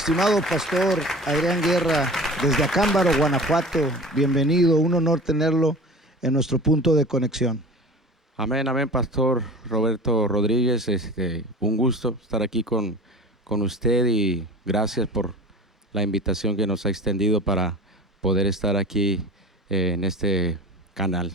estimado pastor Adrián Guerra, desde Acámbaro, Guanajuato, bienvenido, un honor tenerlo en nuestro punto de conexión. Amén, amén, pastor Roberto Rodríguez, un gusto estar aquí con usted y gracias por la invitación que nos ha extendido para poder estar aquí en este canal.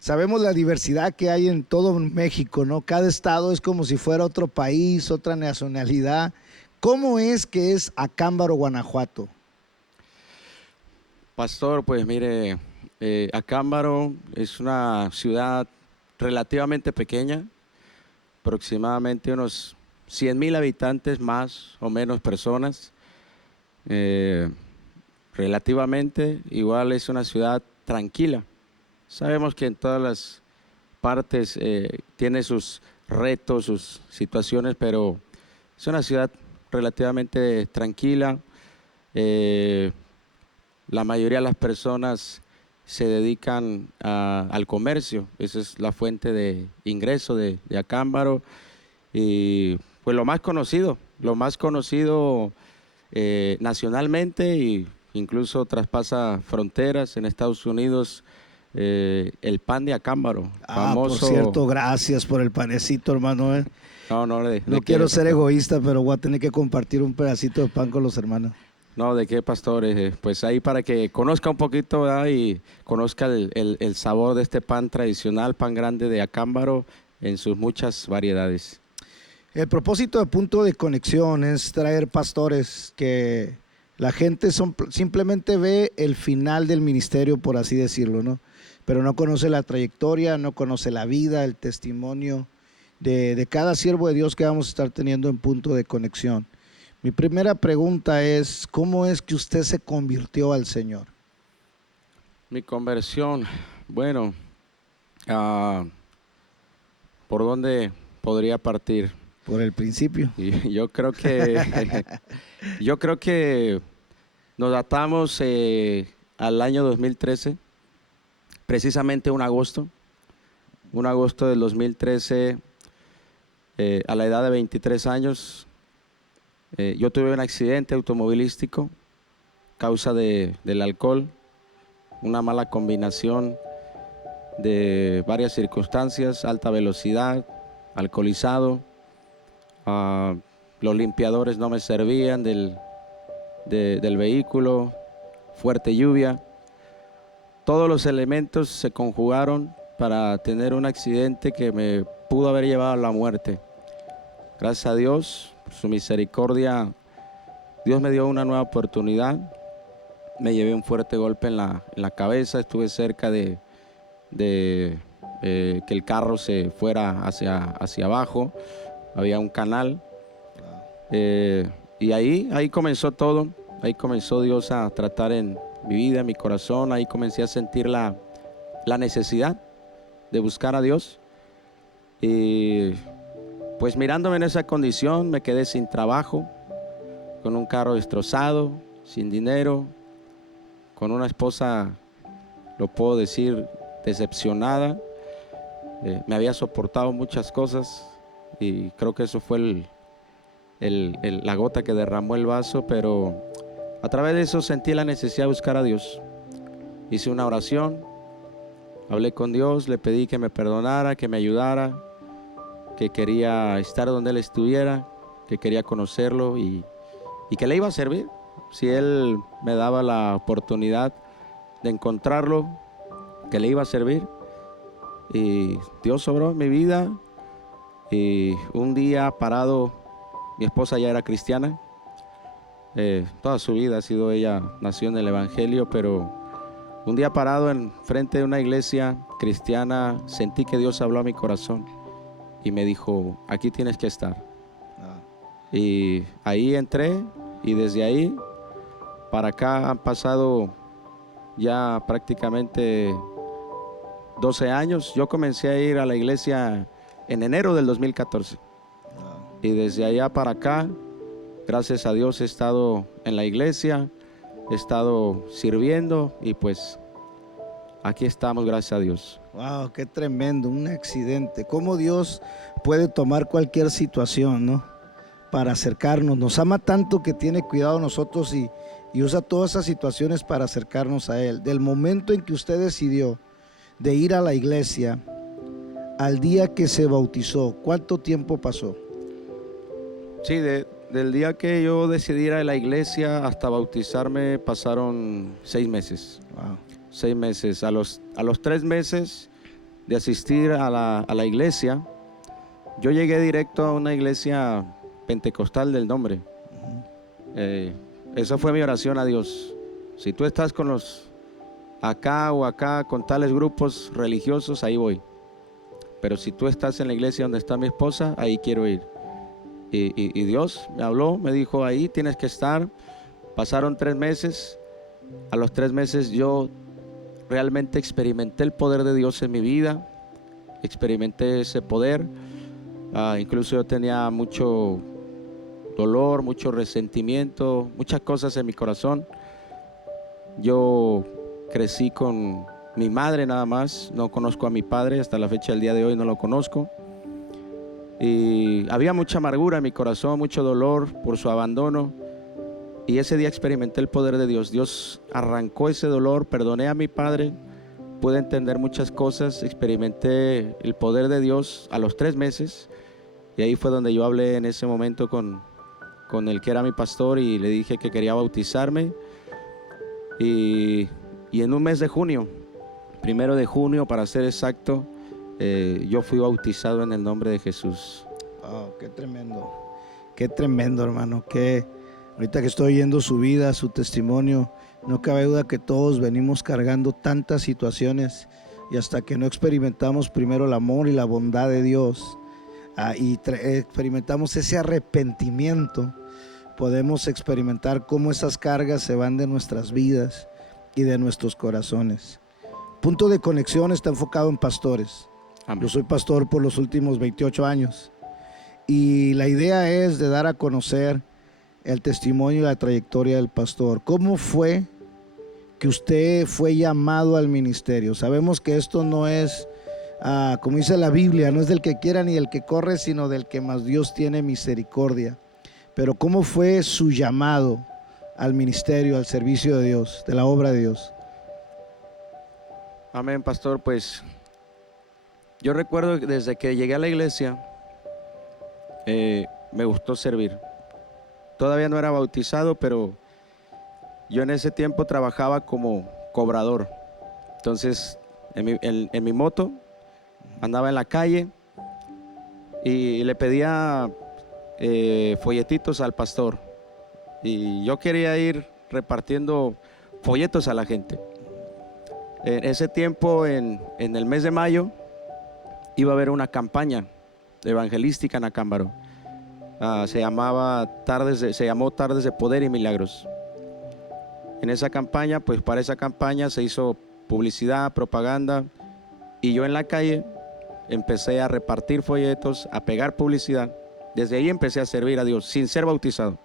Sabemos la diversidad que hay en todo México, ¿no? Cada estado es como si fuera otro país, otra nacionalidad. ¿Cómo es que es Acámbaro, Guanajuato? Pastor, pues mire, Acámbaro es una ciudad relativamente pequeña, aproximadamente unos 100,000 habitantes, más o menos personas. Relativamente, igual es una ciudad tranquila. Sabemos que en todas las partes tiene sus retos, sus situaciones, pero es una ciudad relativamente tranquila. La mayoría de las personas se dedican al comercio, esa es la fuente de ingreso de Acámbaro. Y pues lo más conocido nacionalmente e incluso traspasa fronteras en Estados Unidos, el pan de Acámbaro, famoso. Por cierto, gracias por el panecito, hermano. No Quiero ser egoísta, pero voy a tener que compartir un pedacito de pan con los hermanos. No, ¿de qué, pastor? Pues ahí para que conozca un poquito, ¿verdad? Y conozca el sabor de este pan tradicional, pan grande de Acámbaro en sus muchas variedades. El propósito de Punto de Conexión es traer pastores que la gente simplemente ve el final del ministerio, por así decirlo, ¿no? Pero no conoce la trayectoria, no conoce la vida, el testimonio de cada siervo de Dios que vamos a estar teniendo en Punto de Conexión. Mi primera pregunta es, ¿cómo es que usted se convirtió al Señor? Mi conversión, bueno, ¿por dónde podría partir? Por el principio. Yo creo que nos datamos al año 2013, precisamente un agosto del 2013, a la edad de 23 años. Yo tuve un accidente automovilístico, causa del alcohol, una mala combinación de varias circunstancias, alta velocidad, alcoholizado. Los limpiadores no me servían del vehículo, fuerte lluvia. Todos los elementos se conjugaron para tener un accidente que me pudo haber llevado a la muerte. Gracias a Dios, por su misericordia, Dios me dio una nueva oportunidad. Me llevé un fuerte golpe en la cabeza, estuve cerca de que el carro se fuera hacia abajo. Había un canal, y ahí comenzó todo. Ahí comenzó Dios a tratar en mi vida, en mi corazón. Ahí comencé a sentir la necesidad de buscar a Dios. Y pues mirándome en esa condición, me quedé sin trabajo, con un carro destrozado, sin dinero, con una esposa, lo puedo decir, decepcionada. Me había soportado muchas cosas y creo que eso fue la gota que derramó el vaso, pero a través de eso sentí la necesidad de buscar a Dios. Hice una oración, hablé con Dios, le pedí que me perdonara, que me ayudara, que quería estar donde Él estuviera, que quería conocerlo y que le iba a servir. Si Él me daba la oportunidad de encontrarlo, que le iba a servir. Y Dios obró en mi vida. Y un día parado, mi esposa ya era cristiana. Toda su vida ha sido ella, nació en el Evangelio, pero un día parado en frente de una iglesia cristiana, sentí que Dios habló a mi corazón y me dijo, aquí tienes que estar. Y ahí entré y desde ahí para acá han pasado ya prácticamente 12 años. Yo comencé a ir a la iglesia en enero del 2014. Y desde allá para acá, gracias a Dios, he estado en la iglesia, he estado sirviendo y pues aquí estamos, gracias a Dios. Wow, qué tremendo, un accidente. Cómo Dios puede tomar cualquier situación, ¿no? para acercarnos. Nos ama tanto que tiene cuidado de nosotros y usa todas esas situaciones para acercarnos a Él. Del momento en que usted decidió de ir a la iglesia al día que se bautizó, ¿cuánto tiempo pasó? Sí, del día que yo decidí ir a la iglesia hasta bautizarme pasaron 6 meses. Wow. 6 meses. A los 3 meses de asistir a la iglesia, yo llegué directo a una iglesia pentecostal del nombre. Esa fue mi oración a Dios. Si tú estás con los acá o acá, con tales grupos religiosos, ahí voy. Pero si tú estás en la iglesia donde está mi esposa, ahí quiero ir. Y Dios me habló, me dijo, ahí tienes que estar. Pasaron 3 meses. A los 3 meses yo realmente experimenté el poder de Dios en mi vida. Experimenté ese poder. Incluso yo tenía mucho dolor, mucho resentimiento, muchas cosas en mi corazón. Yo crecí con mi madre nada más, no conozco a mi padre, hasta la fecha del día de hoy no lo conozco. Y había mucha amargura en mi corazón, mucho dolor por su abandono. Y ese día experimenté el poder de Dios. Dios arrancó ese dolor, perdoné a mi padre, pude entender muchas cosas, experimenté el poder de Dios a los 3 meses. Y ahí fue donde yo hablé en ese momento con el que era mi pastor y le dije que quería bautizarme. Y en un mes de junio, 1 de junio para ser exacto, yo fui bautizado en el nombre de Jesús. Oh, qué tremendo, hermano. Ahorita que estoy oyendo su vida, su testimonio, no cabe duda que todos venimos cargando tantas situaciones y hasta que no experimentamos primero el amor y la bondad de Dios y experimentamos ese arrepentimiento, podemos experimentar cómo esas cargas se van de nuestras vidas y de nuestros corazones. Punto de Conexión está enfocado en pastores. Amén. Yo soy pastor por los últimos 28 años y la idea es de dar a conocer el testimonio y la trayectoria del pastor. ¿Cómo fue que usted fue llamado al ministerio? Sabemos que esto no es, como dice la Biblia, no es del que quiera ni del que corre, sino del que más Dios tiene misericordia. Pero ¿cómo fue su llamado al ministerio, al servicio de Dios, de la obra de Dios? Amén, pastor. Pues yo recuerdo que desde que llegué a la iglesia me gustó servir. Todavía no era bautizado, pero yo en ese tiempo trabajaba como cobrador. Entonces, en mi moto, andaba en la calle y le pedía folletitos al pastor. Y yo quería ir repartiendo folletos a la gente. En ese tiempo, en el mes de mayo, iba a haber una campaña evangelística en Acámbaro. Se llamó Tardes de Poder y Milagros. En esa campaña, pues para esa campaña se hizo publicidad, propaganda, y yo en la calle empecé a repartir folletos, a pegar publicidad. Desde ahí empecé a servir a Dios sin ser bautizado.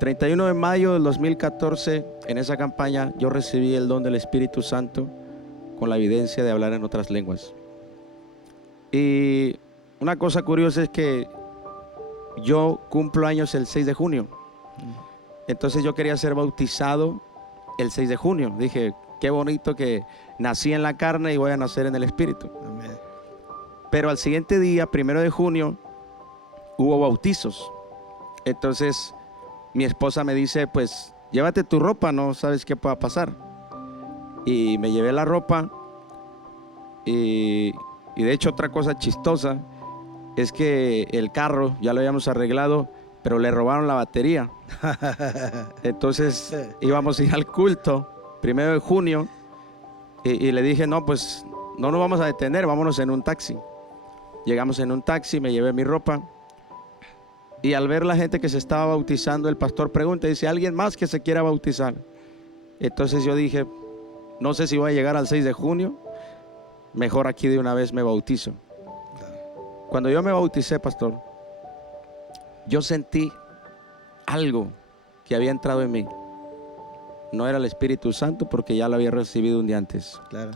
31 de mayo del 2014, en esa campaña yo recibí el don del Espíritu Santo con la evidencia de hablar en otras lenguas. Y una cosa curiosa es que yo cumplo años el 6 de junio. Entonces yo quería ser bautizado el 6 de junio. Dije, qué bonito que nací en la carne y voy a nacer en el Espíritu. Amén. Pero al siguiente día, 1 de junio, hubo bautizos. Entonces mi esposa me dice, pues llévate tu ropa, no sabes qué pueda pasar. Y me llevé la ropa. Y de hecho otra cosa chistosa es que el carro ya lo habíamos arreglado, pero le robaron la batería. Entonces íbamos a ir al culto 1 de junio y le dije, no, pues no nos vamos a detener, vámonos en un taxi. Llegamos en un taxi, me llevé mi ropa y al ver la gente que se estaba bautizando, el pastor pregunta, dice, ¿alguien más que se quiera bautizar? Entonces yo dije, no sé si voy a llegar al 6 de junio, mejor aquí de una vez me bautizo. Cuando yo me bauticé, pastor, yo sentí algo que había entrado en mí. No era el Espíritu Santo porque ya lo había recibido un día antes. Claro.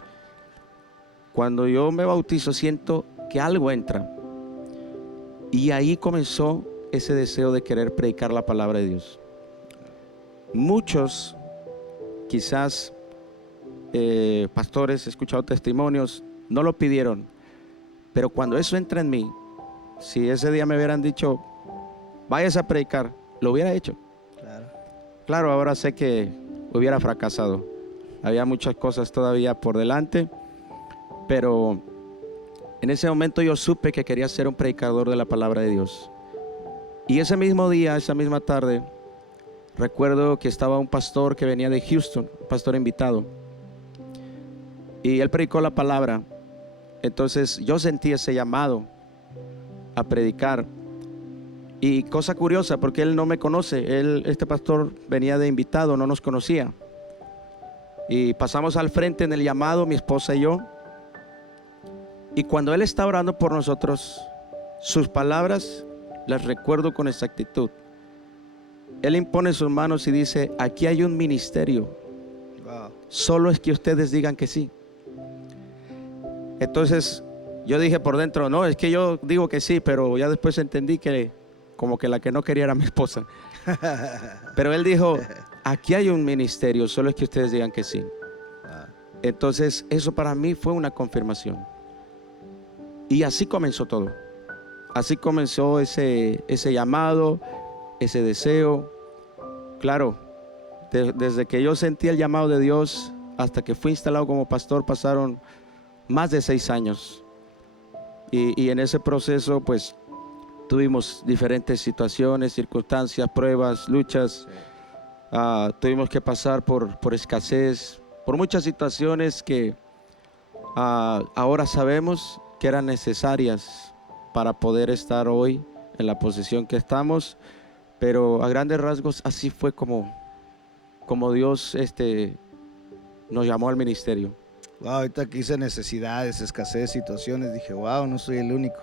Cuando yo me bautizo siento que algo entra. Y ahí comenzó ese deseo de querer predicar la palabra de Dios. Muchos, quizás pastores, he escuchado testimonios, no lo pidieron, pero cuando eso entra en mí, si ese día me hubieran dicho, vayas a predicar, lo hubiera hecho. Claro, ahora sé que hubiera fracasado. Había muchas cosas todavía por delante, pero en ese momento yo supe que quería ser un predicador de la palabra de Dios. Y ese mismo día, esa misma tarde, recuerdo que estaba un pastor que venía de Houston, un pastor invitado, y él predicó la palabra. Entonces yo sentí ese llamado a predicar. Y cosa curiosa, porque él no me conoce, este pastor venía de invitado, no nos conocía. Y pasamos al frente en el llamado, mi esposa y yo. Y cuando él está orando por nosotros, sus palabras las recuerdo con exactitud. Él impone sus manos y dice, aquí hay un ministerio. Wow. Solo es que ustedes digan que sí. Entonces yo dije por dentro, no, es que yo digo que sí, pero ya después entendí que como que la que no quería era mi esposa. Pero él dijo, aquí hay un ministerio, solo es que ustedes digan que sí. Entonces eso para mí fue una confirmación. Y así comenzó todo. Así comenzó ese llamado, ese deseo. Claro, desde que yo sentí el llamado de Dios hasta que fui instalado como pastor pasaron más de 6 años. Y en ese proceso pues tuvimos diferentes situaciones, circunstancias, pruebas, luchas. Tuvimos que pasar por escasez, por muchas situaciones que ahora sabemos que eran necesarias para poder estar hoy en la posición que estamos. Pero a grandes rasgos así fue como Dios nos llamó al ministerio. Wow, ahorita que hice necesidades, escasez, situaciones, dije, wow, no soy el único.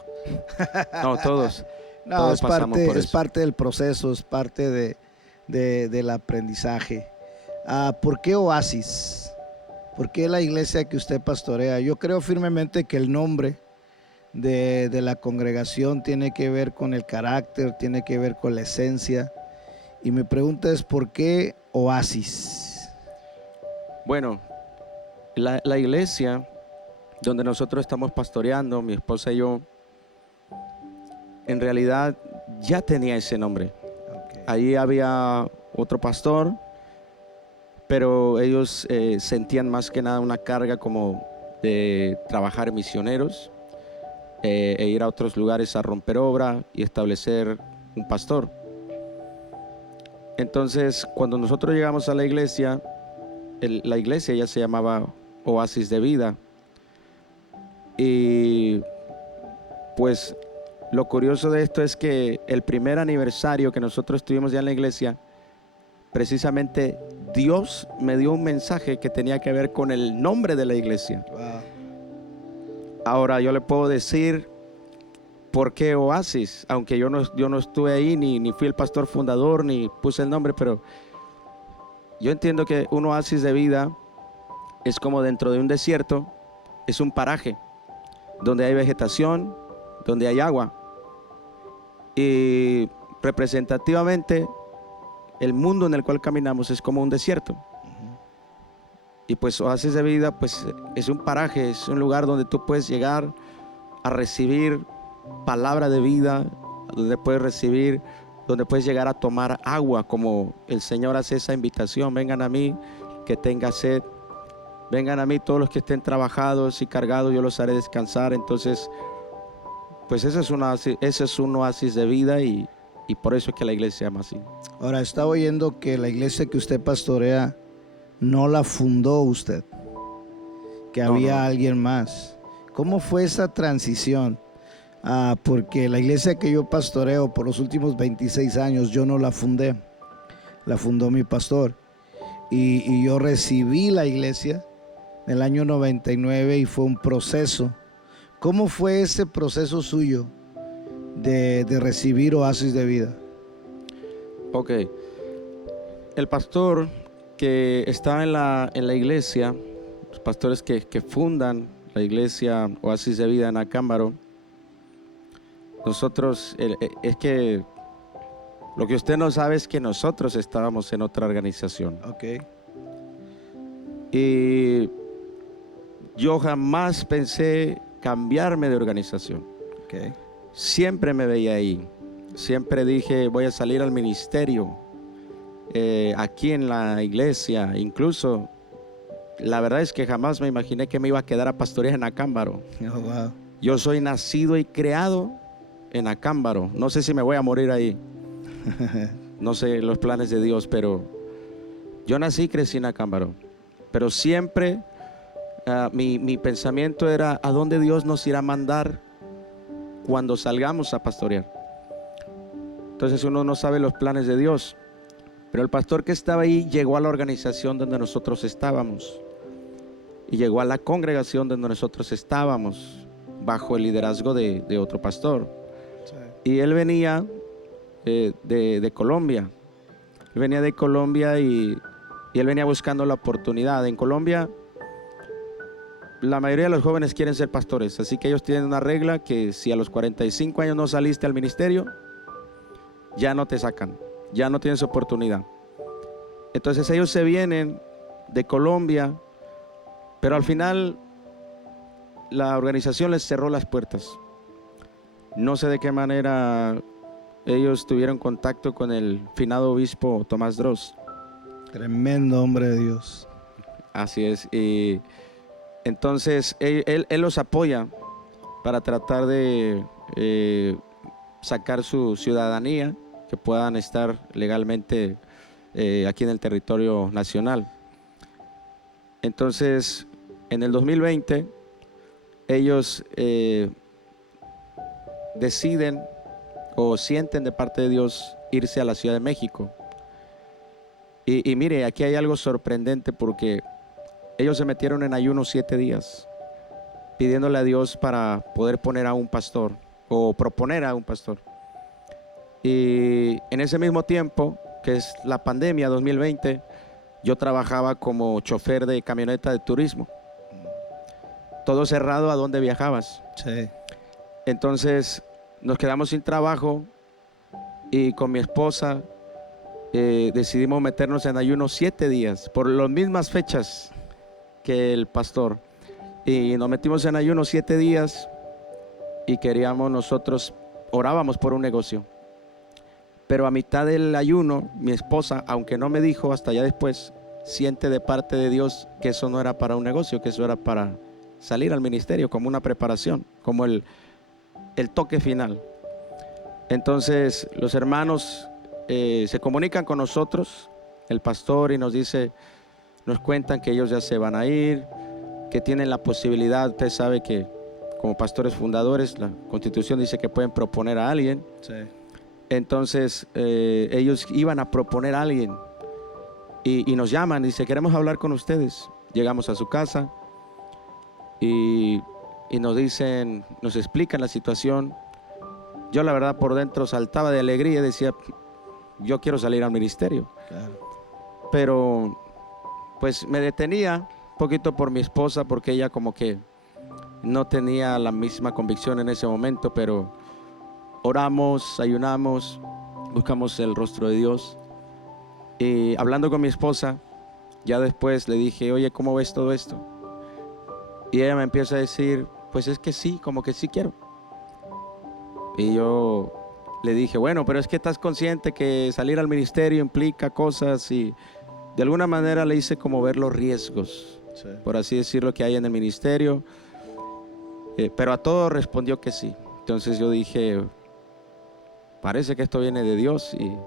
No, todos. No, todos pasamos por es eso. parte del proceso, es parte del aprendizaje. ¿Por qué Oasis? ¿Por qué la iglesia que usted pastorea? Yo creo firmemente que el nombre de la congregación tiene que ver con el carácter, tiene que ver con la esencia. Y mi pregunta es, ¿por qué Oasis? Bueno, la iglesia donde nosotros estamos pastoreando, mi esposa y yo, en realidad ya tenía ese nombre. Okay. Ahí había otro pastor, pero ellos sentían más que nada una carga como de trabajar misioneros e ir a otros lugares a romper obra y establecer un pastor. Entonces, cuando nosotros llegamos a la iglesia ya se llamaba Oasis de Vida. Y pues lo curioso de esto es que el primer aniversario que nosotros tuvimos ya en la iglesia, precisamente Dios me dio un mensaje que tenía que ver con el nombre de la iglesia. Wow. Ahora yo le puedo decir por qué Oasis, aunque yo no estuve ahí, ni fui el pastor fundador, ni puse el nombre, pero yo entiendo que un oasis de vida es como dentro de un desierto, es un paraje donde hay vegetación, donde hay agua. Y representativamente el mundo en el cual caminamos es como un desierto. Y pues Oasis de Vida pues es un paraje, es un lugar donde tú puedes llegar a recibir palabra de vida, donde puedes llegar a tomar agua, como el Señor hace esa invitación: vengan a mí que tenga sed, vengan a mí todos los que estén trabajados y cargados, yo los haré descansar. Entonces pues ese es un oasis de vida y por eso es que la iglesia se llama así. Ahora, estaba oyendo que la iglesia que usted pastorea no la fundó usted, que había alguien más. ¿Cómo fue esa transición? Porque la iglesia que yo pastoreo por los últimos 26 años, yo no la fundé, la fundó mi pastor. Y yo recibí la iglesia en el año 99 y fue un proceso. ¿Cómo fue ese proceso suyo de recibir Oasis de Vida? Ok. El pastor que está en la iglesia, los pastores que fundan la iglesia Oasis de Vida en Acámbaro, nosotros, es que Lo que usted no sabe es que nosotros estábamos en otra organización. Ok. Y yo jamás pensé cambiarme de organización. Ok. Siempre me veía ahí. Siempre dije, voy a salir al ministerio, aquí en la iglesia. Incluso, la verdad es que jamás me imaginé que me iba a quedar a pastorear en Acámbaro. Oh, wow. Yo soy nacido y creado en Acámbaro. No sé si me voy a morir ahí. No sé los planes de Dios, pero yo nací y crecí en Acámbaro. Pero siempre mi pensamiento era a dónde Dios nos irá a mandar cuando salgamos a pastorear. Entonces uno no sabe los planes de Dios. Pero el pastor que estaba ahí llegó a la organización donde nosotros estábamos. Y llegó a la congregación donde nosotros estábamos, bajo el liderazgo de otro pastor. Sí. Y él venía de Colombia. Él venía de Colombia y él venía buscando la oportunidad. En Colombia, la mayoría de los jóvenes quieren ser pastores. Así que ellos tienen una regla que si a los 45 años no saliste al ministerio, ya no te sacan, ya no tienes oportunidad. Entonces ellos se vienen de Colombia, pero al final la organización les cerró las puertas. No sé de qué manera ellos tuvieron contacto con el finado obispo Tomás Dross. Tremendo hombre de Dios. Así es. Y entonces él los apoya para tratar de sacar su ciudadanía, que puedan estar legalmente aquí en el territorio nacional. Entonces, en el 2020, ellos deciden o sienten de parte de Dios irse a la Ciudad de México. Y mire, aquí hay algo sorprendente porque ellos se metieron en ayuno 7 días, pidiéndole a Dios para poder poner a un pastor o proponer a un pastor. Y en ese mismo tiempo, que es la pandemia 2020, yo trabajaba como chofer de camioneta de turismo. Todo cerrado, ¿a dónde viajabas? Sí. Entonces nos quedamos sin trabajo y con mi esposa decidimos meternos en ayuno 7 días por las mismas fechas que el pastor. Y nos metimos en ayuno 7 días y nosotros orábamos por un negocio. Pero a mitad del ayuno, mi esposa, aunque no me dijo hasta ya después, siente de parte de Dios que eso no era para un negocio, que eso era para salir al ministerio, como una preparación, como el toque final. Entonces los hermanos se comunican con nosotros, el pastor, y nos cuentan que ellos ya se van a ir, que tienen la posibilidad. Usted sabe que como pastores fundadores, la Constitución dice que pueden proponer a alguien. Sí. Entonces ellos iban a proponer a alguien y nos llaman, dice, queremos hablar con ustedes. Llegamos a su casa y nos dicen, nos explican la situación. Yo la verdad por dentro saltaba de alegría y decía, yo quiero salir al ministerio. Claro. Pero pues me detenía un poquito por mi esposa, porque ella como que no tenía la misma convicción en ese momento, pero oramos, ayunamos, buscamos el rostro de Dios. Y hablando con mi esposa, ya después le dije, oye, ¿cómo ves todo esto? Y ella me empieza a decir, pues es que sí, como que sí quiero. Y yo le dije, bueno, pero es que estás consciente que salir al ministerio implica cosas, y de alguna manera le hice como ver los riesgos, Sí. por así decirlo, que hay en el ministerio. Pero a todo respondió que sí. Entonces yo dije, parece que esto viene de Dios. Y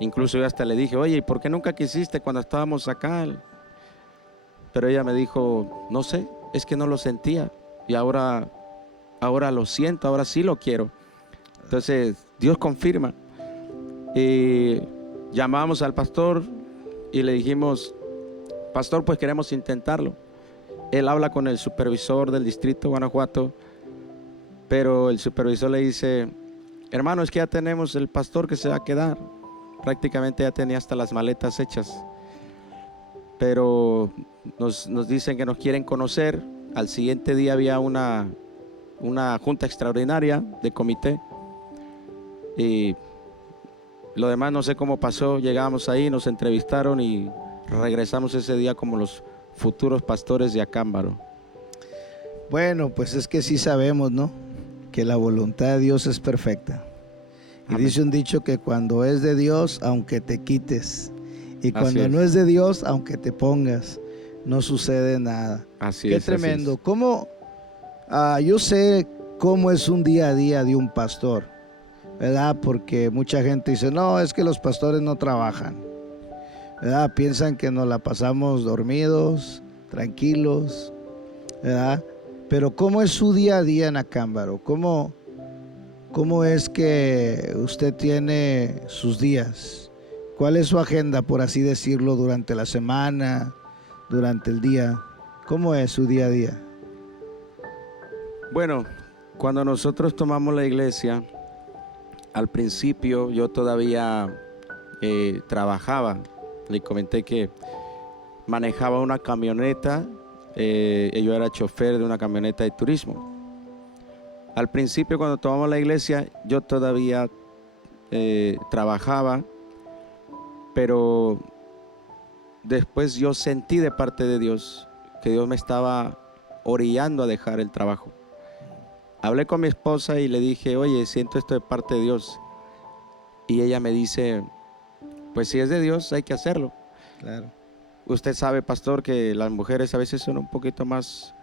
incluso yo hasta le dije, oye, ¿y por qué nunca quisiste cuando estábamos acá? Pero ella me dijo, no sé, es que no lo sentía. Y ahora lo siento, ahora sí lo quiero. Entonces Dios confirma. Y llamamos al pastor y le dijimos, pastor, pues queremos intentarlo. Él habla con el supervisor del distrito de Guanajuato, pero el supervisor le dice, hermano, es que ya tenemos el pastor que se va a quedar. Prácticamente ya tenía hasta las maletas hechas. Pero nos dicen que nos quieren conocer. Al siguiente día había una junta extraordinaria de comité. Y lo demás no sé cómo pasó, llegamos ahí, nos entrevistaron y regresamos ese día como los futuros pastores de Acámbaro. Bueno, pues es que sí sabemos, ¿no? Que la voluntad de Dios es perfecta. Y Amén. dice un dicho que cuando es de Dios, aunque te quites, y Así cuando es. no es de Dios, aunque te pongas, no sucede nada. Así Qué es, así tremendo. es. ¿Cómo? Yo sé cómo es un día a día de un pastor, ¿verdad? Porque mucha gente dice, no, es que los pastores no trabajan, ¿verdad? Piensan que nos la pasamos dormidos, tranquilos, ¿verdad? Pero ¿cómo es su día a día en Acámbaro? ¿Cómo es que usted tiene sus días? ¿Cuál es su agenda, por así decirlo, durante la semana, durante el día? ¿Cómo es su día a día? Bueno, cuando nosotros tomamos la iglesia, al principio yo todavía trabajaba. Le comenté que manejaba una camioneta, yo era chofer de una camioneta de turismo. Al principio cuando tomamos la iglesia yo todavía trabajaba, pero después yo sentí de parte de Dios que Dios me estaba orillando a dejar el trabajo. Hablé con mi esposa y le dije, oye, siento esto de parte de Dios. Y ella me dice, pues si es de Dios hay que hacerlo. Claro. Usted sabe, pastor, que las mujeres a veces son un poquito más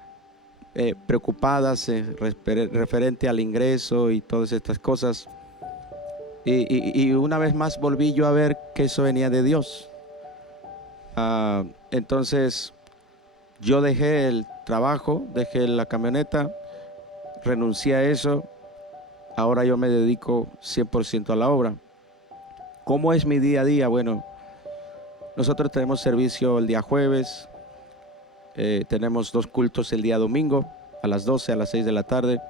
preocupadas referente al ingreso y todas estas cosas. Y una vez más volví yo a ver que eso venía de Dios. Entonces yo dejé el trabajo, dejé la camioneta, renuncié a eso. Ahora yo me dedico 100% a la obra. ¿Cómo es mi día a día? Bueno, nosotros tenemos servicio el día jueves, tenemos 2 cultos el día domingo, a las 12, a las 6 de la tarde.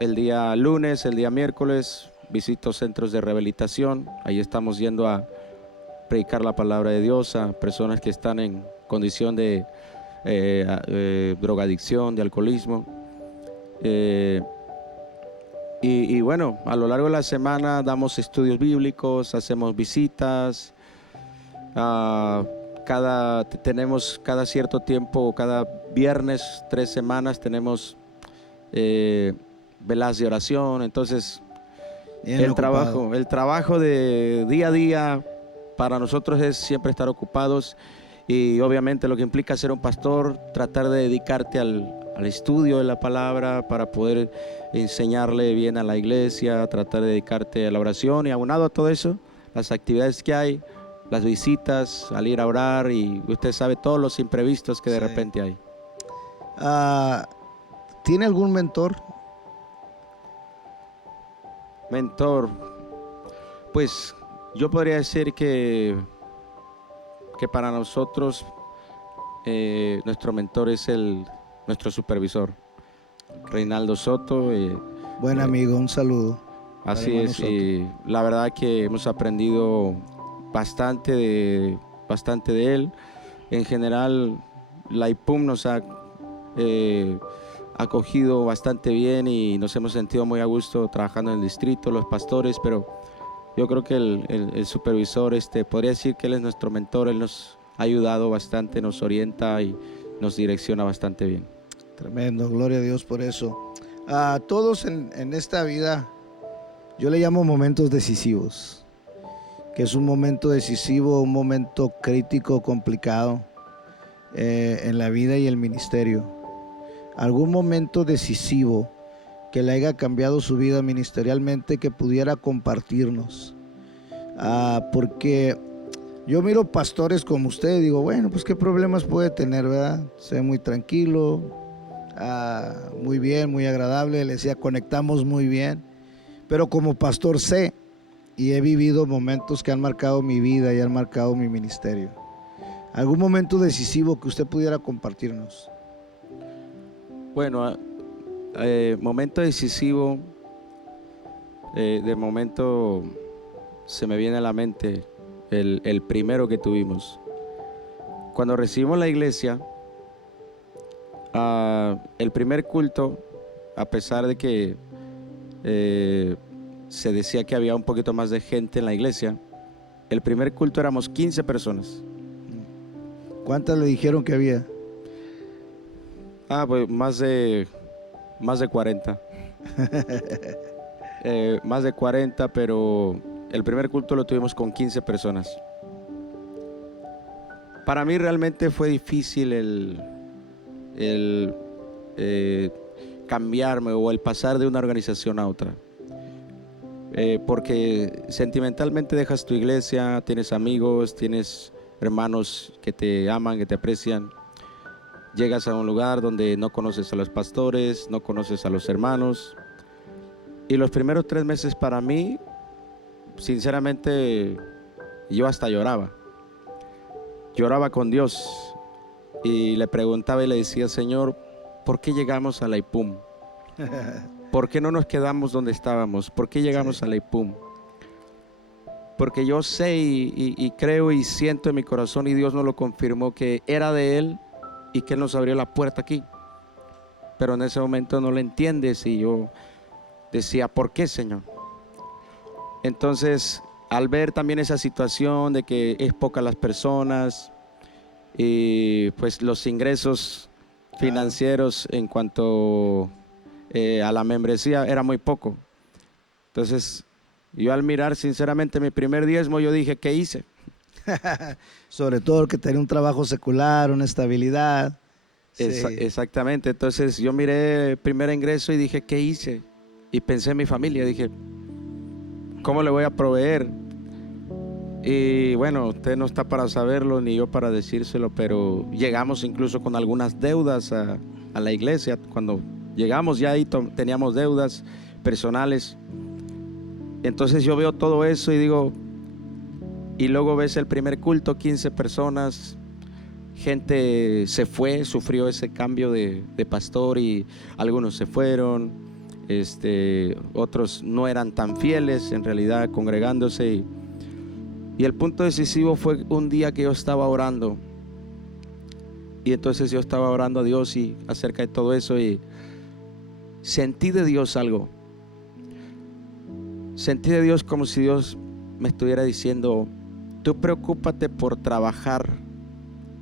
El día lunes, el día miércoles, visito centros de rehabilitación. Ahí estamos yendo a predicar la palabra de Dios a personas que están en condición de drogadicción, de alcoholismo. Y bueno, a lo largo de la semana damos estudios bíblicos, hacemos visitas. Tenemos cada cierto tiempo, cada viernes, 3 semanas, tenemos velas de oración. Entonces, Bien ocupado. el trabajo de día a día para nosotros es siempre estar ocupados. Y obviamente lo que implica ser un pastor, tratar de dedicarte al estudio de la palabra para poder enseñarle bien a la iglesia, tratar de dedicarte a la oración y aunado a todo eso, las actividades que hay, las visitas, al ir a orar y usted sabe todos los imprevistos que de Sí. repente hay. ¿Tiene algún mentor? Mentor, pues yo podría decir que para nosotros nuestro mentor es nuestro supervisor, Reinaldo Soto. Buen amigo, un saludo. para Así hermano es, Soto. y la verdad que hemos aprendido bastante de él. En general, la IPUM nos ha acogido bastante bien y nos hemos sentido muy a gusto trabajando en el distrito, los pastores, pero yo creo que el supervisor, podría decir que él es nuestro mentor. Él nos ha ayudado bastante, nos orienta y nos direcciona bastante bien. Tremendo, gloria a Dios por eso. A todos en esta vida, yo le llamo momentos decisivos, que es un momento decisivo, un momento crítico, complicado en la vida y el ministerio. Algún momento decisivo que le haya cambiado su vida ministerialmente, que pudiera compartirnos. Porque yo miro pastores como usted y digo, bueno, pues qué problemas puede tener, ¿verdad? Se ve muy tranquilo, muy bien, muy agradable, le decía, conectamos muy bien. Pero como pastor sé y he vivido momentos que han marcado mi vida y han marcado mi ministerio. ¿Algún momento decisivo que usted pudiera compartirnos? Bueno, momento decisivo, de momento se me viene a la mente el primero que tuvimos. Cuando recibimos la iglesia, el primer culto, a pesar de que se decía que había un poquito más de gente en la iglesia. El primer culto éramos 15 personas. ¿Cuántas le dijeron que había? Pues más de 40. Más de 40, pero el primer culto lo tuvimos con 15 personas. Para mí realmente fue difícil el cambiarme o el pasar de una organización a otra. Porque sentimentalmente dejas tu iglesia, tienes amigos, tienes hermanos que te aman, que te aprecian. Llegas a un lugar donde no conoces a los pastores, no conoces a los hermanos. Y los primeros 3 meses para mí, sinceramente, yo hasta lloraba. Lloraba con Dios y le preguntaba y le decía: Señor, ¿por qué llegamos a la IPUM? ¿Por qué no nos quedamos donde estábamos? ¿Por qué llegamos a la IPUM? Porque yo sé y creo y siento en mi corazón, y Dios nos lo confirmó, que era de Él y que Él nos abrió la puerta aquí. Pero en ese momento no lo entiendes y yo decía: ¿por qué, Señor? Entonces, al ver también esa situación de que es pocas las personas y pues los ingresos financieros en cuanto a la membresía era muy poco. Entonces, yo al mirar sinceramente mi primer diezmo, yo dije: ¿qué hice? Sobre todo el que tenía un trabajo secular, una estabilidad. Sí. Exactamente. Entonces yo miré el primer ingreso y dije: ¿qué hice? Y pensé en mi familia, dije: ¿cómo le voy a proveer? Y bueno, usted no está para saberlo ni yo para decírselo, pero llegamos incluso con algunas deudas a la iglesia. Cuando llegamos ya ahí teníamos deudas personales. Entonces yo veo todo eso y digo, y luego ves el primer culto, 15 personas, gente se fue, sufrió ese cambio de pastor y algunos se fueron, otros no eran tan fieles en realidad congregándose. Y el punto decisivo fue un día que yo estaba orando. Y entonces yo estaba orando a Dios y acerca de todo eso y sentí de Dios algo. Sentí de Dios como si Dios me estuviera diciendo: tú preocúpate por trabajar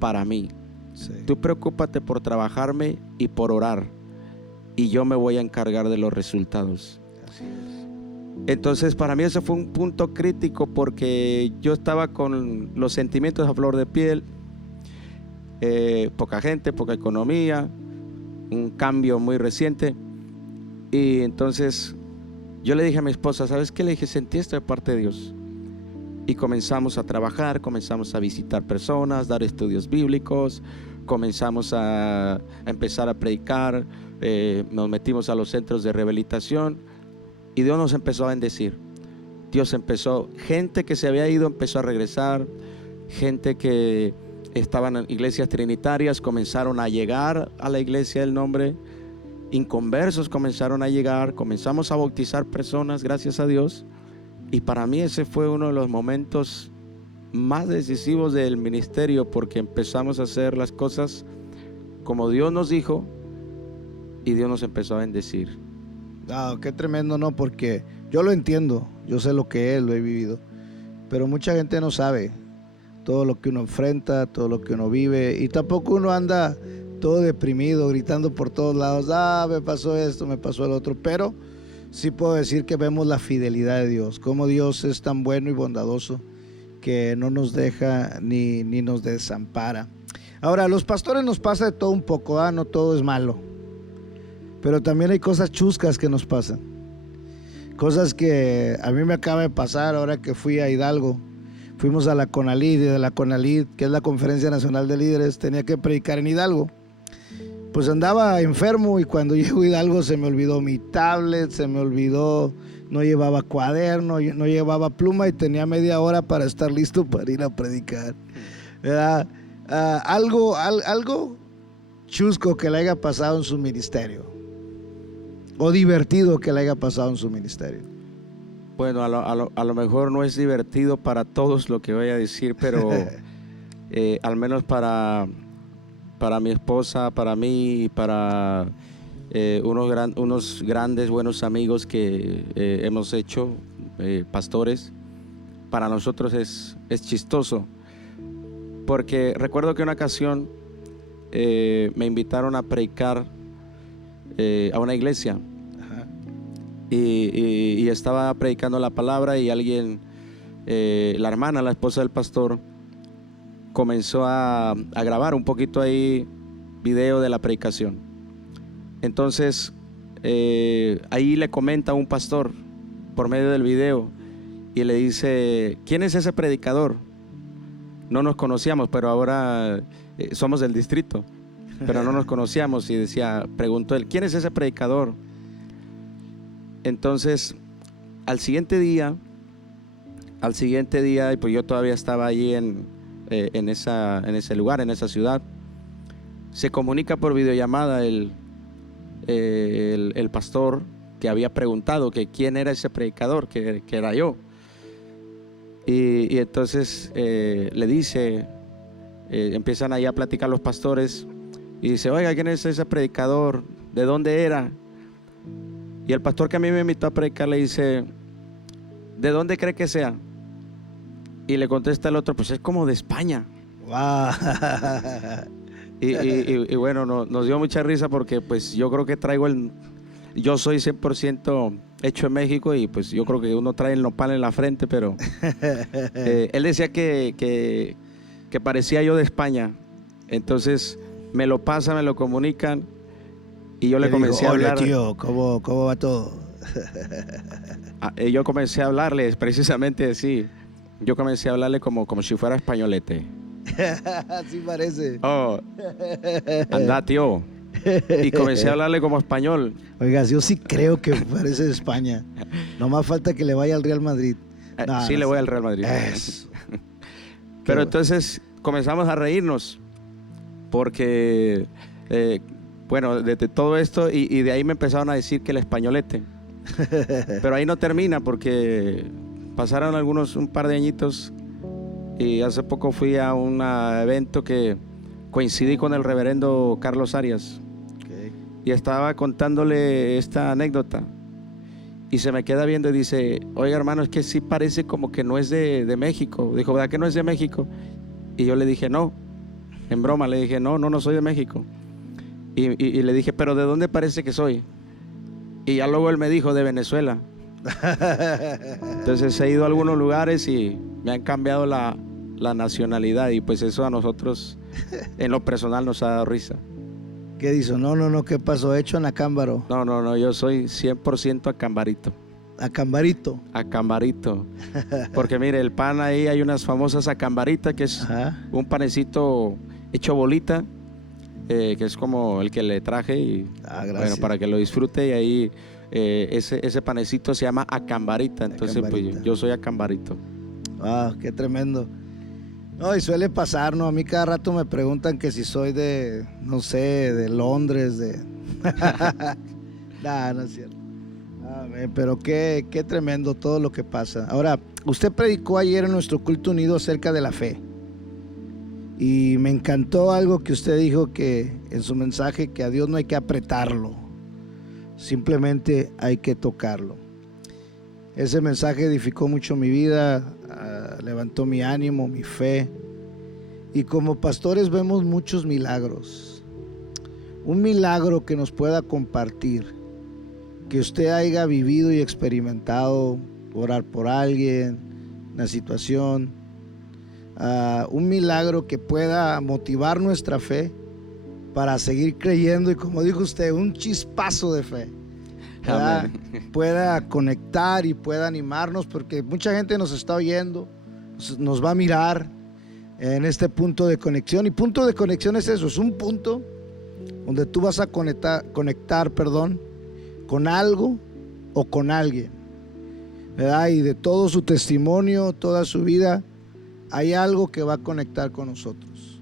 para mí. Sí. Tú preocúpate por trabajarme y por orar. Y yo me voy a encargar de los resultados. Así es. Entonces para mí eso fue un punto crítico porque yo estaba con los sentimientos a flor de piel. Poca gente, poca economía, un cambio muy reciente. Y entonces yo le dije a mi esposa: ¿sabes qué? Le dije: sentí esto de parte de Dios. Y comenzamos a trabajar, comenzamos a visitar personas, dar estudios bíblicos, comenzamos a empezar a predicar, nos metimos a los centros de rehabilitación y Dios nos empezó a bendecir. Dios empezó, gente que se había ido empezó a regresar, gente que estaban en iglesias trinitarias comenzaron a llegar a la iglesia del nombre, inconversos comenzaron a llegar, comenzamos a bautizar personas, gracias a Dios. Y para mí ese fue uno de los momentos más decisivos del ministerio, porque empezamos a hacer las cosas como Dios nos dijo y Dios nos empezó a bendecir. Qué tremendo, ¿no? Porque yo lo entiendo, yo sé lo que es, lo he vivido, pero mucha gente no sabe todo lo que uno enfrenta, todo lo que uno vive, y tampoco uno anda todo deprimido, gritando por todos lados: me pasó esto, me pasó el otro. Pero sí puedo decir que vemos la fidelidad de Dios, cómo Dios es tan bueno y bondadoso que no nos deja ni nos desampara. Ahora, a los pastores nos pasa de todo un poco, no todo es malo, pero también hay cosas chuscas que nos pasan, cosas que a mí me acaba de pasar ahora que fui a Hidalgo. Fuimos a la CONALID, y de la CONALID, que es la Conferencia Nacional de Líderes, tenía que predicar en Hidalgo. Pues andaba enfermo y cuando llego a Hidalgo se me olvidó mi tablet, se me olvidó, no llevaba cuaderno, no llevaba pluma y tenía media hora para estar listo para ir a predicar. ¿Verdad? Algo chusco que le haya pasado en su ministerio, o divertido que le haya pasado en su ministerio. Bueno, a lo mejor no es divertido para todos lo que voy a decir, pero al menos para mi esposa, para mí y para unos grandes, buenos amigos que hemos hecho, pastores. Para nosotros es chistoso, porque recuerdo que una ocasión me invitaron a predicar a una iglesia. Ajá. Y estaba predicando la palabra y alguien, la hermana, la esposa del pastor, comenzó a grabar un poquito ahí video de la predicación. Entonces ahí le comenta a un pastor por medio del video y le dice: ¿quién es ese predicador? No nos conocíamos, pero ahora somos del distrito, pero no nos conocíamos. Y preguntó él: ¿quién es ese predicador? Entonces al siguiente día, y pues yo todavía estaba allí en ese lugar, en esa ciudad, se comunica por videollamada el pastor que había preguntado que quién era ese predicador, que era yo. Y entonces le dice, empiezan ahí a platicar los pastores y dice: oiga, ¿quién es ese predicador? ¿De dónde era? Y el pastor que a mí me invitó a predicar le dice: ¿de dónde cree que sea? Y le contesta el otro: pues es como de España. Wow. Y bueno, nos dio mucha risa porque pues yo creo que yo soy 100% hecho en México y pues yo creo que uno trae el nopal en la frente, pero él decía que parecía yo de España. Entonces me lo comunican y yo le comencé a hablar. Tío, ¿cómo va todo? Yo comencé a hablarle precisamente así. Yo comencé a hablarle como si fuera españolete. Así parece. Oh, anda, tío. Y comencé a hablarle como español. Oiga, yo sí creo que parece de España. No más falta que le vaya al Real Madrid. Sí, le voy al Real Madrid. Pero entonces comenzamos a reírnos porque, bueno, de todo esto y de ahí me empezaron a decir que el españolete. Pero ahí no termina porque pasaron un par de añitos y hace poco fui a un evento que coincidí con el reverendo Carlos Arias. Okay. Y estaba contándole esta anécdota y se me queda viendo y dice: oiga, hermano, es que sí parece como que no es de México. Dijo: ¿verdad que no es de México? Y yo le dije: no, en broma le dije: no soy de México. Y le dije: ¿pero de dónde parece que soy? Y ya luego él me dijo: de Venezuela. Entonces he ido a algunos lugares y me han cambiado la nacionalidad y pues eso a nosotros en lo personal nos ha dado risa. ¿Qué dijo? No, ¿qué pasó? ¿Hecho en Acámbaro? No, yo soy 100% acambarito. ¿Acambarito? Acambarito. Porque mire, el pan ahí hay unas famosas acambaritas que es un panecito hecho bolita, que es como el que le traje y bueno, para que lo disfrute. Y ahí ese panecito se llama acambarita. Entonces acambarita. Pues yo soy acambarito. Wow, qué tremendo. No, y suele pasar, ¿no? A mí cada rato me preguntan que si soy de, no sé, de Londres, de... No es cierto. Pero qué tremendo todo lo que pasa. Ahora, usted predicó ayer en nuestro culto unido acerca de la fe. Y me encantó algo que usted dijo que en su mensaje, que a Dios no hay que apretarlo, simplemente hay que tocarlo. Ese mensaje edificó mucho mi vida, levantó mi ánimo, mi fe. Y como pastores vemos muchos milagros. Un milagro que nos pueda compartir, que usted haya vivido y experimentado, orar por alguien, una situación. Un milagro que pueda motivar nuestra fe para seguir creyendo y, como dijo usted, un chispazo de fe. Pueda conectar y pueda animarnos, porque mucha gente nos está oyendo, nos va a mirar en este punto de conexión. Y punto de conexión es eso, es un punto donde tú vas a conectar, con algo o con alguien, ¿verdad? Y de todo su testimonio, toda su vida, hay algo que va a conectar con nosotros.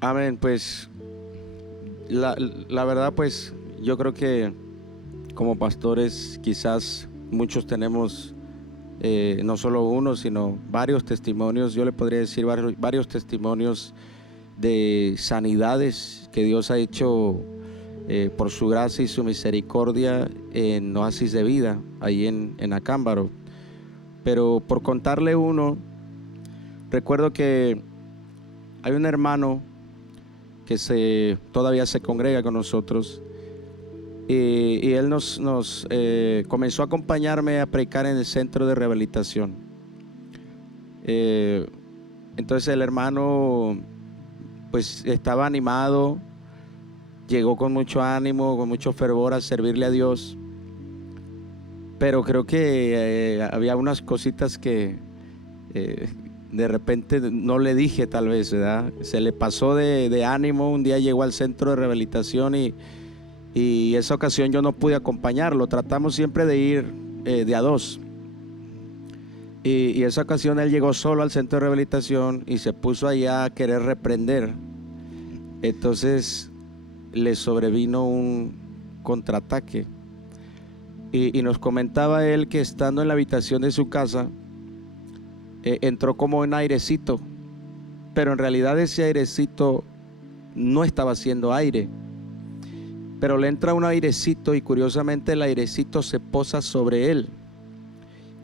Amén. Pues la verdad, pues yo creo que como pastores quizás muchos tenemos no solo uno, sino varios testimonios. Yo le podría decir varios testimonios de sanidades que Dios ha hecho por su gracia y su misericordia en Oasis de Vida, ahí en Acámbaro. Pero por contarle uno, recuerdo que hay un hermano que todavía se congrega con nosotros, y él nos comenzó a acompañarme a predicar en el centro de rehabilitación. Entonces el hermano pues estaba animado, llegó con mucho ánimo, con mucho fervor a servirle a Dios, pero creo que había unas cositas que de repente no le dije, tal vez, ¿verdad? Se le pasó de ánimo. Un día llegó al centro de rehabilitación y esa ocasión yo no pude acompañarlo. Tratamos siempre de ir de a dos. Y esa ocasión él llegó solo al centro de rehabilitación y se puso allá a querer reprender. Entonces le sobrevino un contraataque. Y nos comentaba él que estando en la habitación de su casa, entró como un airecito, pero en realidad ese airecito no estaba haciendo aire, pero le entra un airecito y curiosamente el airecito se posa sobre él,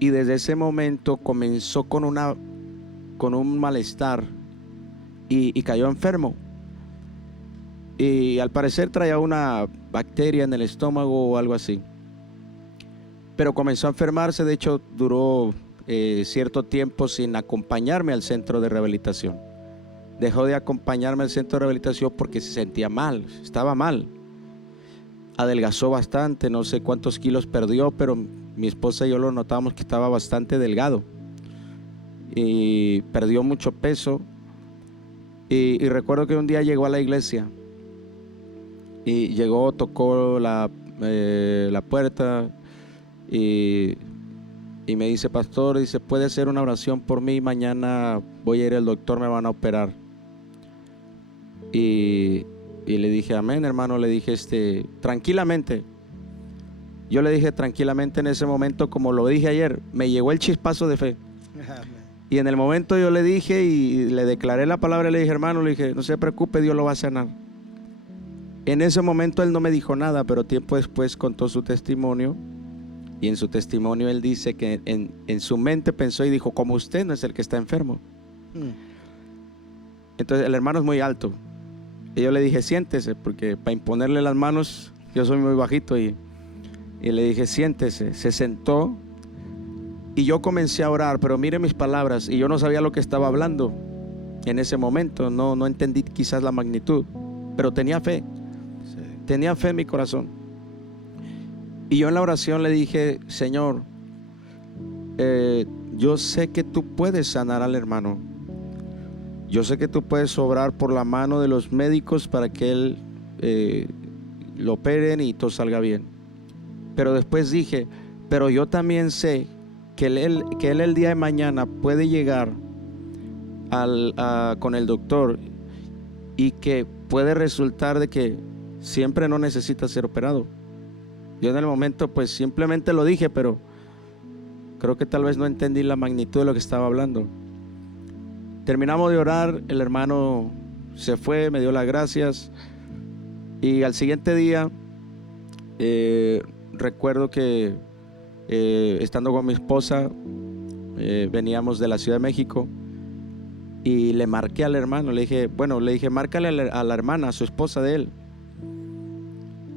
y desde ese momento comenzó con un malestar y cayó enfermo, y al parecer traía una bacteria en el estómago o algo así, pero comenzó a enfermarse. De hecho duró cierto tiempo sin acompañarme al centro de rehabilitación. Dejó de acompañarme al centro de rehabilitación porque se sentía mal, estaba mal. Adelgazó bastante, no sé cuántos kilos perdió, pero mi esposa y yo lo notábamos que estaba bastante delgado y perdió mucho peso. Y recuerdo que un día llegó a la iglesia y llegó, tocó la puerta y me dice: pastor, dice, ¿puede hacer una oración por mí? Mañana voy a ir al doctor, me van a operar. Y le dije: amén, hermano. Le dije tranquilamente. Yo le dije tranquilamente en ese momento, como lo dije ayer, me llegó el chispazo de fe. Y en el momento yo le dije y le declaré la palabra, le dije: hermano, le dije, no se preocupe, Dios lo va a sanar. En ese momento él no me dijo nada, pero tiempo después contó su testimonio. Y en su testimonio él dice que en su mente pensó y dijo: como usted no es el que está enfermo. Entonces el hermano es muy alto. Y yo le dije: siéntese, porque para imponerle las manos, yo soy muy bajito. Y le dije: siéntese. Se sentó y yo comencé a orar, pero mire mis palabras. Y yo no sabía lo que estaba hablando en ese momento. No entendí quizás la magnitud, pero tenía fe. Sí. Tenía fe en mi corazón. Y yo en la oración le dije: Señor, yo sé que tú puedes sanar al hermano. Yo sé que tú puedes obrar por la mano de los médicos para que él lo operen y todo salga bien. Pero después dije: pero yo también sé que él el día de mañana puede llegar con el doctor y que puede resultar de que siempre no necesita ser operado. Yo en el momento pues simplemente lo dije, pero creo que tal vez no entendí la magnitud de lo que estaba hablando. Terminamos de orar, el hermano se fue, me dio las gracias, y al siguiente día recuerdo que estando con mi esposa, veníamos de la Ciudad de México y le marqué al hermano, le dije: márcale a la hermana, a su esposa de él.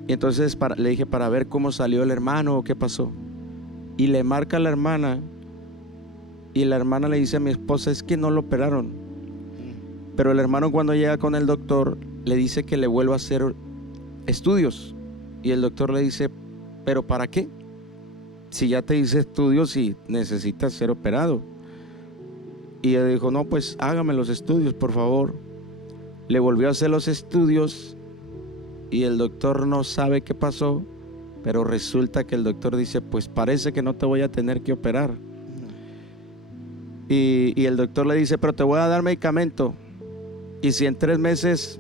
Y entonces le dije para ver cómo salió el hermano o qué pasó. Y le marca a la hermana, y la hermana le dice a mi esposa: es que no lo operaron. Pero el hermano, cuando llega con el doctor, le dice que le vuelva a hacer estudios. Y el doctor le dice: ¿pero para qué? Si ya te hice estudios y necesitas ser operado. Y él dijo: no, pues hágame los estudios, por favor. Le volvió a hacer los estudios y el doctor no sabe qué pasó, pero resulta que el doctor dice: pues parece que no te voy a tener que operar. Y el doctor le dice: pero te voy a dar medicamento, y si en 3 meses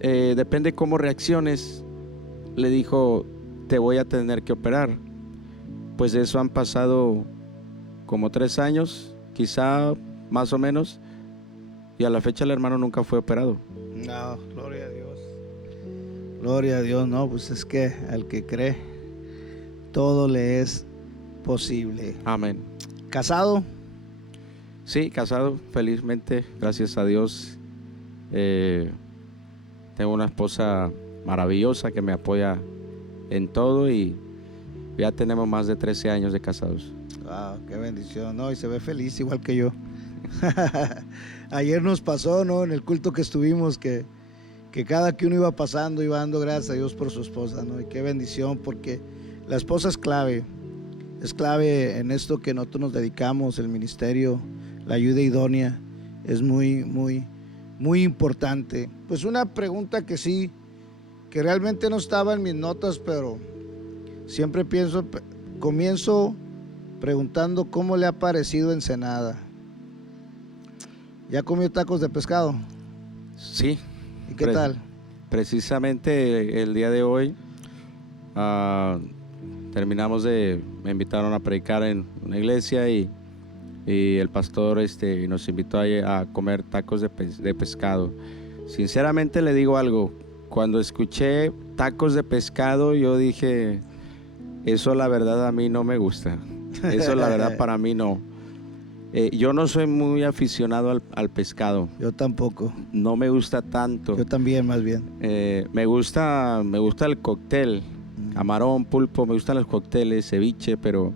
depende cómo reacciones, le dijo, te voy a tener que operar. Pues de eso han pasado como 3 años, quizá más o menos, y a la fecha el hermano nunca fue operado. No, gloria a Dios. Gloria a Dios, no, pues es que al que cree, todo le es posible. Amén. ¿Casado? Sí, casado, felizmente, gracias a Dios. Tengo una esposa maravillosa que me apoya en todo y ya tenemos más de 13 años de casados. Wow, qué bendición, ¿no? Y se ve feliz igual que yo. Ayer nos pasó, ¿no? En el culto que estuvimos, que cada que uno iba pasando iba dando gracias a Dios por su esposa, ¿no? Y qué bendición, porque la esposa es clave en esto que nosotros nos dedicamos, el ministerio, la ayuda idónea, es muy, muy, muy importante. Pues una pregunta que sí, que realmente no estaba en mis notas, pero siempre comienzo preguntando cómo le ha parecido Ensenada. ¿Ya comió tacos de pescado? Sí. ¿Y qué tal? Precisamente el día de hoy me invitaron a predicar en una iglesia y el pastor nos invitó a comer tacos de pescado. Sinceramente le digo algo, cuando escuché tacos de pescado yo dije, eso la verdad a mí no me gusta, eso la verdad para mí no. Yo no soy muy aficionado al pescado. Yo tampoco. No me gusta tanto. Yo también, más bien. Me gusta el cóctel, camarón, pulpo, me gustan los cócteles, ceviche, pero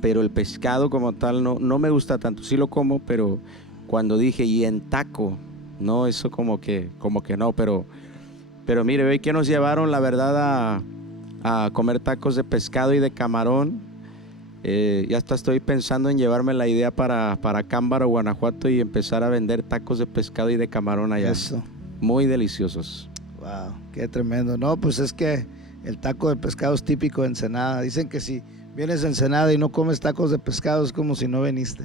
el pescado como tal no me gusta tanto. Sí lo como, pero cuando dije, y en taco, no, eso como que no, pero mire, hoy que nos llevaron, la verdad, a comer tacos de pescado y de camarón. Ya hasta estoy pensando en llevarme la idea para Cámbaro, Guanajuato, y empezar a vender tacos de pescado y de camarón allá. Eso. Muy deliciosos. Wow, qué tremendo. No, pues es que el taco de pescado es típico de Ensenada. Dicen que si vienes a Ensenada y no comes tacos de pescado es como si no viniste.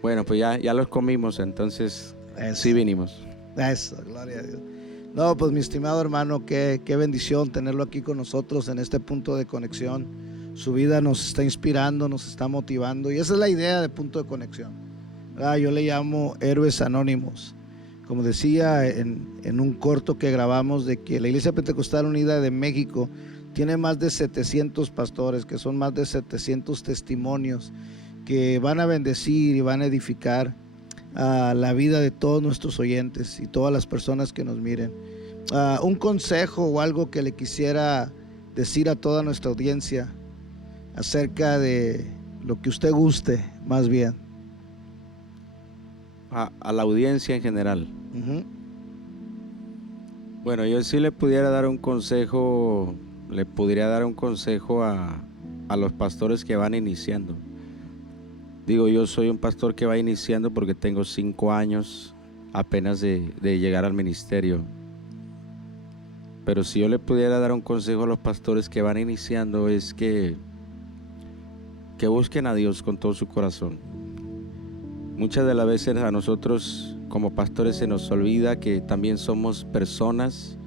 Bueno, pues ya los comimos, entonces Eso. Sí vinimos. Eso, gloria a Dios. No, pues mi estimado hermano, qué bendición tenerlo aquí con nosotros en este punto de conexión. Su vida nos está inspirando, nos está motivando, y esa es la idea de Punto de Conexión. Yo le llamo héroes anónimos. Como decía en un corto que grabamos, de que la Iglesia Pentecostal Unida de México tiene más de 700 pastores, que son más de 700 testimonios que van a bendecir y van a edificar a la vida de todos nuestros oyentes y todas las personas que nos miren. Un consejo o algo que le quisiera decir a toda nuestra audiencia acerca de lo que usted guste, más bien. A la audiencia en general. Uh-huh. Bueno, yo sí le podría dar un consejo a los pastores que van iniciando. Digo, yo soy un pastor que va iniciando porque tengo 5 años apenas de llegar al ministerio. Pero si yo le pudiera dar un consejo a los pastores que van iniciando, es que busquen a Dios con todo su corazón. Muchas de las veces a nosotros como pastores se nos olvida que también somos personas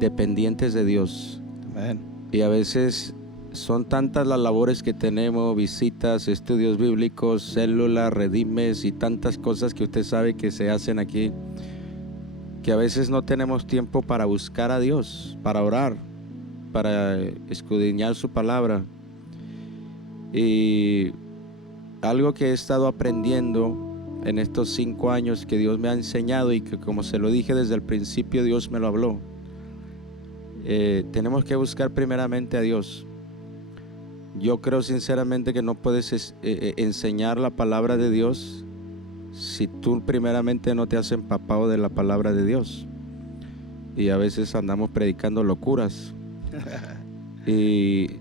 dependientes de Dios. Amén. Y a veces son tantas las labores que tenemos, visitas, estudios bíblicos, células, redimes y tantas cosas que usted sabe que se hacen aquí, que a veces no tenemos tiempo para buscar a Dios, para orar, para escudriñar su palabra. Y algo que he estado aprendiendo en estos 5 años que Dios me ha enseñado, y que, como se lo dije desde el principio, Dios me lo habló. Tenemos que buscar primeramente a Dios. Yo creo sinceramente que no puedes enseñar la palabra de Dios si tú primeramente no te has empapado de la palabra de Dios. Y a veces andamos predicando locuras. Y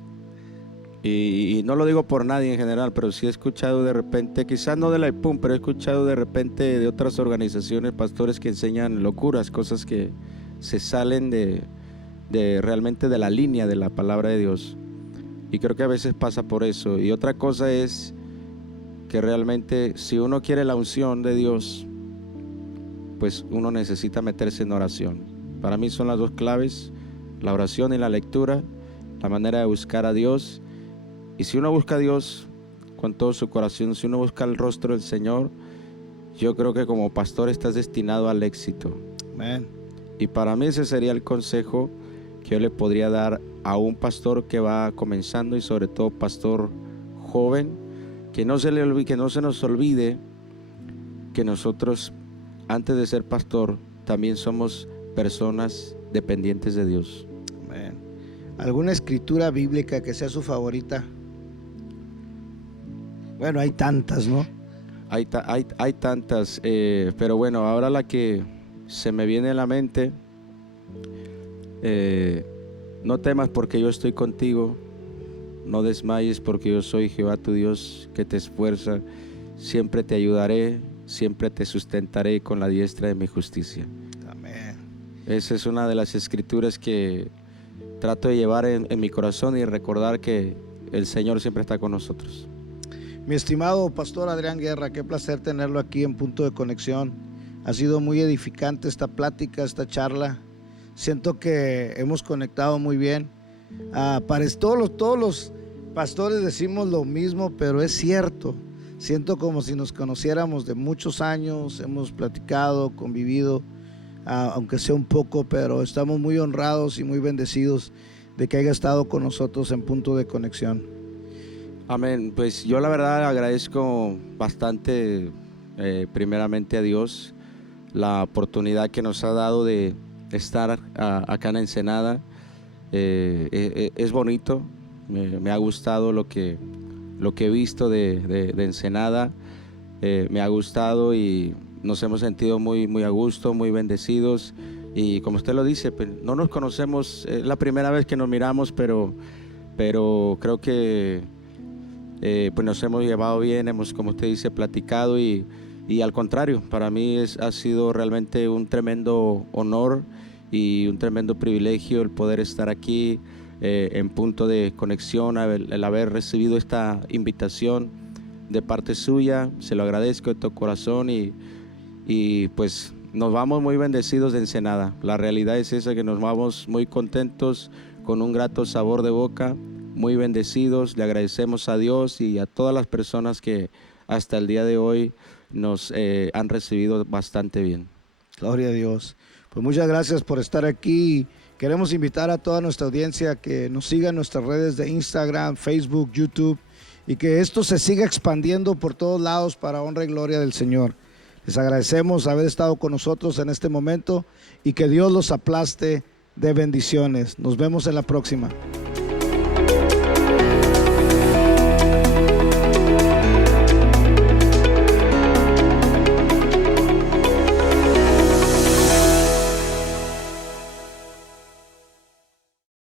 no lo digo por nadie en general, pero sí he escuchado de repente, quizás no de la IPUM, pero he escuchado de repente de otras organizaciones, pastores que enseñan locuras, cosas que se salen de realmente de la línea de la palabra de Dios. Y creo que a veces pasa por eso. Y otra cosa es que realmente, si uno quiere la unción de Dios, pues uno necesita meterse en oración. Para mí son las dos claves: la oración y la lectura, la manera de buscar a Dios. Y si uno busca a Dios con todo su corazón, si uno busca el rostro del Señor, yo creo que como pastor estás destinado al éxito. Amén. Y para mí ese sería el consejo que yo le podría dar a un pastor que va comenzando y sobre todo pastor joven, que no se nos olvide que nosotros, antes de ser pastor, también somos personas dependientes de Dios. Amén. ¿Alguna escritura bíblica que sea su favorita? Bueno, hay tantas, ¿no? Hay tantas, pero bueno, ahora la que se me viene a la mente, no temas porque yo estoy contigo, no desmayes porque yo soy Jehová tu Dios que te esfuerza, siempre te ayudaré, siempre te sustentaré con la diestra de mi justicia. Amén. Esa es una de las escrituras que trato de llevar en mi corazón y recordar que el Señor siempre está con nosotros. Mi estimado pastor Adrián Guerra, qué placer tenerlo aquí en Punto de Conexión. Ha sido muy edificante esta plática, esta charla. Siento que hemos conectado muy bien. Todos los pastores decimos lo mismo, pero es cierto. Siento como si nos conociéramos de muchos años, hemos platicado, convivido, aunque sea un poco, pero estamos muy honrados y muy bendecidos de que haya estado con nosotros en Punto de Conexión. Amén. Pues yo la verdad agradezco bastante, primeramente a Dios, la oportunidad que nos ha dado de estar acá en Ensenada. Es bonito, me ha gustado lo que he visto de Ensenada, me ha gustado y nos hemos sentido muy a gusto, muy bendecidos. Y como usted lo dice, pues, no nos conocemos, es la primera vez que nos miramos, pero creo que pues nos hemos llevado bien, hemos, como usted dice, platicado y al contrario, para mí ha sido realmente un tremendo honor y un tremendo privilegio el poder estar aquí en Punto de Conexión, el haber recibido esta invitación de parte suya. Se lo agradezco de todo corazón y pues nos vamos muy bendecidos de Ensenada. La realidad es esa, que nos vamos muy contentos, con un grato sabor de boca, muy bendecidos. Le agradecemos a Dios y a todas las personas que hasta el día de hoy nos han recibido bastante bien. Gloria a Dios. Pues muchas gracias por estar aquí. Queremos invitar a toda nuestra audiencia que nos siga en nuestras redes de Instagram, Facebook, YouTube, y que esto se siga expandiendo por todos lados para honra y gloria del Señor. Les agradecemos haber estado con nosotros en este momento y que Dios los aplaste de bendiciones. Nos vemos en la próxima.